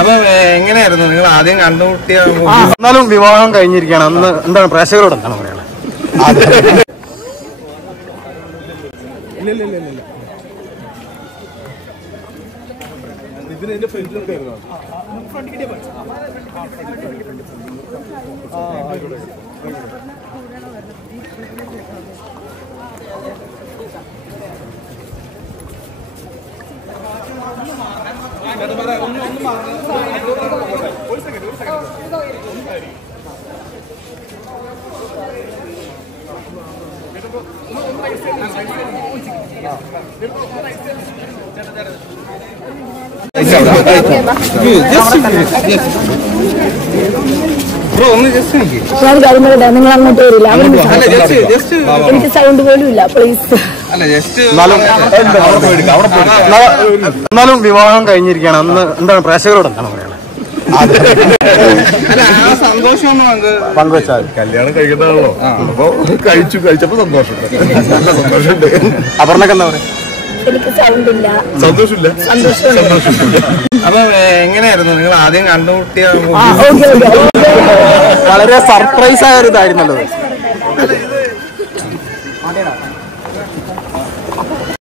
അപ്പൊ എങ്ങനെയായിരുന്നു നിങ്ങൾ ആദ്യം കണ്ടുമുട്ടിയ? എന്നാലും വിവാഹം കഴിഞ്ഞിരിക്കുകയാണ്. അന്ന് എന്താണ് പ്രേക്ഷകരോട് എന്താണ് പറയുന്നത്? ഞാൻ കാര്യം പറയട്ടെ, നിങ്ങൾ അങ്ങോട്ട് വരില്ല. എനിക്ക് സൗണ്ട് പോലും ഇല്ല. പ്ലീസ്. എന്നാലും വിവാഹം കഴിഞ്ഞിരിക്കുകയാണ്. അന്ന് എന്താണ് പ്രേക്ഷകരോട് എന്താണ് പറയുന്നത്? സന്തോഷം പങ്കുവെച്ചാൽ കല്യാണം കഴിക്കണല്ലോ. അപ്പൊ കഴിച്ചപ്പോ സന്തോഷമുണ്ട്. അപർണക്ക് എന്താ പറയുക? എനിക്ക് സൗണ്ട് ഇല്ല. സന്തോഷമില്ല. അപ്പൊ എങ്ങനെയായിരുന്നു നിങ്ങൾ ആദ്യം കണ്ടുമുട്ടിയ? വളരെ സർപ്രൈസ് ആയ ഒരു ഇതായിരുന്നല്ലോ.